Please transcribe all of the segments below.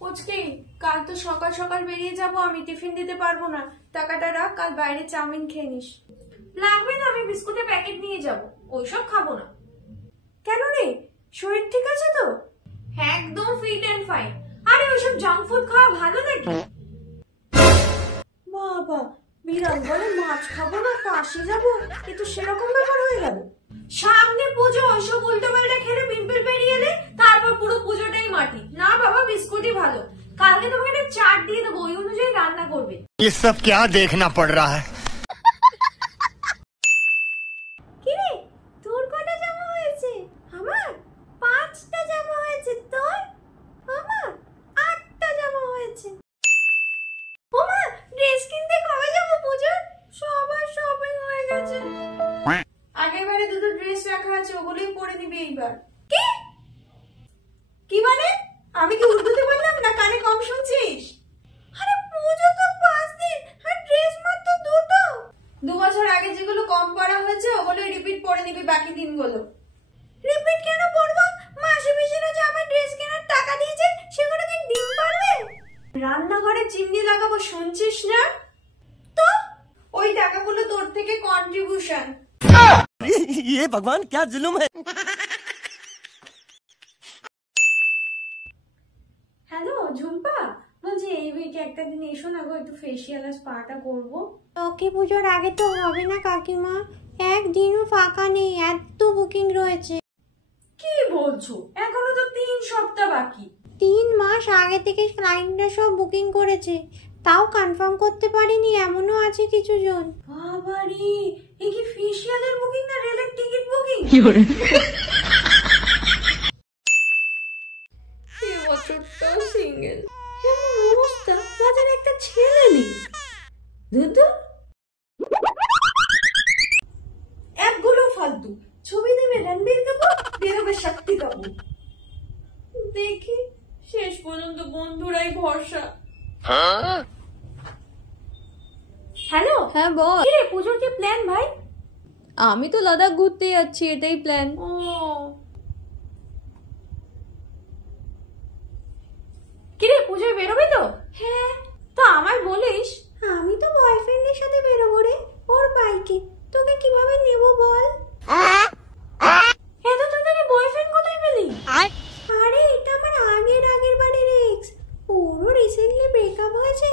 পুচকি, কাল তো সকাল সকাল বেরিয়ে যাব, আমি টিফিন দিতে পারবো না। টাকাটা রাখ, কাল বাইরে চাউমিন খেয়ে নিস। লাগবে না, আমি বিস্কুটের প্যাকেট নিয়ে যাব, ওইসব খাবো না। কেন রে, শরীর ঠিক আছে তো? হ্যাঁ, একদম ফিট এন্ড ফাইন। আরে ওইসব জাঙ্ক ফুড খাওয়া ভালো নাকি? বাবা, বিড়াল বলে মাছ খাবো না, কাশি যাবো, এ তো সেরকম ব্যাপার হয়ে গেল। সামনে পুজো, ওইসব উল্টো পাল্টা খেলে পিম্পল বেরিয়ে এলে তারপর পুরো পুজোটাই মাটি। না বাবা, বিস্কুটই ভালো। কালকে তোমাকে একটা চাট দিয়ে দেবো, ওই অনুযায়ী রান্না করবে। ये सब क्या देखना पड़ रहा है? কিরে, তোর কটা জামা হয়েছে? আমার 5টা জামা হয়েছে। তোর? আমার 8টা জামা হয়েছে। ওমা, ড্রেস কিনতে কবে যাবো পুজোর? সবার শপিং হয়ে গেছে। আগেরবারে দুটো ড্রেস রাখা আছে, ওগুলোই পরে নিবি এইবার। কি কি মানে? আমি কি উর্দুতে বললাম না, কানে কম শুনছিস? আরে পুজো তো 5 দিন, আর ড্রেস মাত্র দুটো। 2 বছর আগে যেগুলো কম পরা হয়েছে ওগুলো রিপিট পরে নিবি বাকি দিনগুলো। রিপিট কেন পরবো? মাসে পিছনে যে আমার ড্রেস কেনার টাকা দিয়েছে সেগুলো কি দিন পারবে? রান্নাঘরে চিমনি লাগাবো, শুনছিস না? তো ওই টাকাগুলো তোর থেকে কন্ট্রিবিউশন। ये भगवान क्या जुल्म है? হ্যালো ঝুম্পা, বলছি এই উইকে একটা দিন এসো না গো, একটু ফেসিয়াল আর স্পাটা করবো। লক্ষ্মী পুজোর আগে তো হবে না কাকিমা, একদিনও ফাঁকা নেই, এত বুকিং রয়েছে। কি বলছো, এখনো তো 3 সপ্তাহ বাকি। 3 মাস আগে থেকে ক্লায়েন্টরা সব বুকিং করেছে, তাও কনফার্ম করতে পারিনি, এমনও আছে কিছু জন। বাবারে, এই কি ফেসিয়ালের বুকিং না রেলের টিকিট বুকিং? এবছরটাও সিঙ্গেল, এমন অবস্থা, বাজারে একটা ছেলে নেই। দুদু অ্যাপগুলো ফালতু, ছবি দেবে রণবীর কাপুর, বেরোবে শক্তি কাপুর। দেখি শেষ পর্যন্ত বন্ধুরাই ভরসা। হ্যালো, হ্যাঁ বল। কিরে, পুজোর কি প্ল্যান ভাই? আমি তো লাদাখ ঘুরতে যাচ্ছি, এটাই প্ল্যান। ও, কিরে পুজোয় বেরোবে তো? হ্যাঁ, তো আমায় বলিস। আমি তো বয়ফ্রেন্ডের সাথে বেরোবো রে, ওর বাইকে। তোকে কিভাবে নেব বল? এত তাড়াতাড়ি বয়ফ্রেন্ড কোথায় পেলি? আরে এটা আমার আগের বাড়ির এক্স, ওরও রিসেন্টলি ব্রেকআপ হয়েছে,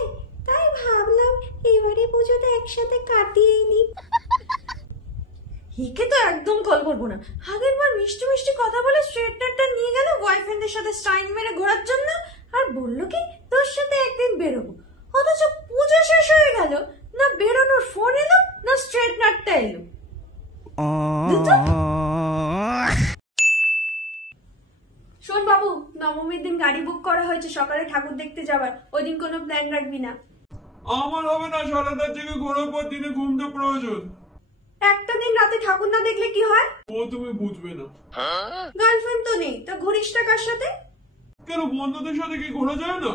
তাই ভাবলাম এবারে পুজোটা একসাথে কাটিয়ে নি। হিকে তো একদম কল করবো না। আগের বার মিষ্টি মিষ্টি কথা বলে স্ট্রেটনারটা নিয়ে গেল বয়ফ্রেন্ডের সাথে স্টাইল মেরে ঘোরার জন্য, আর বললো কি তোর সাথে একদিন বেরোবো। অথচ পুজো শেষ হয়ে গেল, না বেরোনোর ফোন এলো, না স্ট্রেটনারটা এলো। শোন বাবু, নবমীর দিন গাড়ি বুক করা হয়েছে সকালে ঠাকুর দেখতে যাবার, ওই দিন কোনো প্ল্যান রাখবি না। আমার হবে না, সারাটা থেকে ঘোরার পর দিনে ঘুমতে প্রয়োজন। একটা দিন রাতে ঠাকুর না দেখলে কি হয়? ও তুমি বুঝবে না। গার্লফ্রেন্ড তো নেই, তা ঘুরিসটা কার সাথে? কেন, বন্ধুদের সাথে কি ঘোরা যায় না?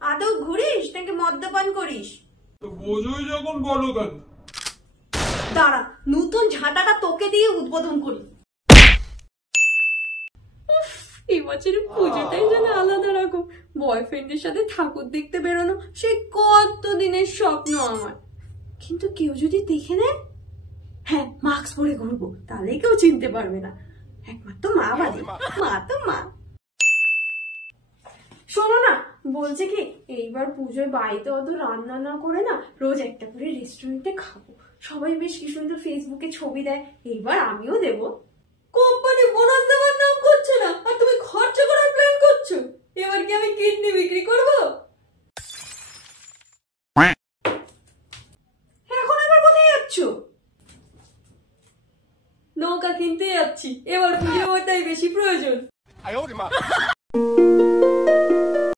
আদৌ ঘুরিস নাকি মদ্যপান করিস? তো বোঝোই যখন বলো কেন। দাঁড়া, নতুন ঝাঁটাটা তোকে দিয়ে উদ্বোধন করি। এই বছরের পুজোটাই যেন আলাদা রকম, বয়ফ্রেন্ডের সাথে ঠাকুর দেখতে বেরোনো সে কত দিনের স্বপ্ন আমার। কিন্তু কেউ যদি দেখে নেয়, হ্যাঁ মাস্ক পরে ঘুরবো, তাহলে কেউ চিনতে পারবে না, একমাত্র মা বাদে। মা তো মা। শোনো না, বলছে কি এইবার পুজোয় বাড়িতে অত রান্না না করে না, রোজ একটা করে রেস্টুরেন্টে খাবো। সবাই বেশ কি সুন্দর ফেসবুকে ছবি দেয়, এইবার আমিও দেবো। কোম্পানি বোনাস দেওয়ার নাম করছে না, আর তুমি খরচা করার প্ল্যান করছো। এবার কি আমি কিডনি বিক্রি করবো? এখন আবার কোথায় যাচ্ছ? নৌকা কিনতে যাচ্ছি, এবার পুজো ওটাই বেশি প্রয়োজন।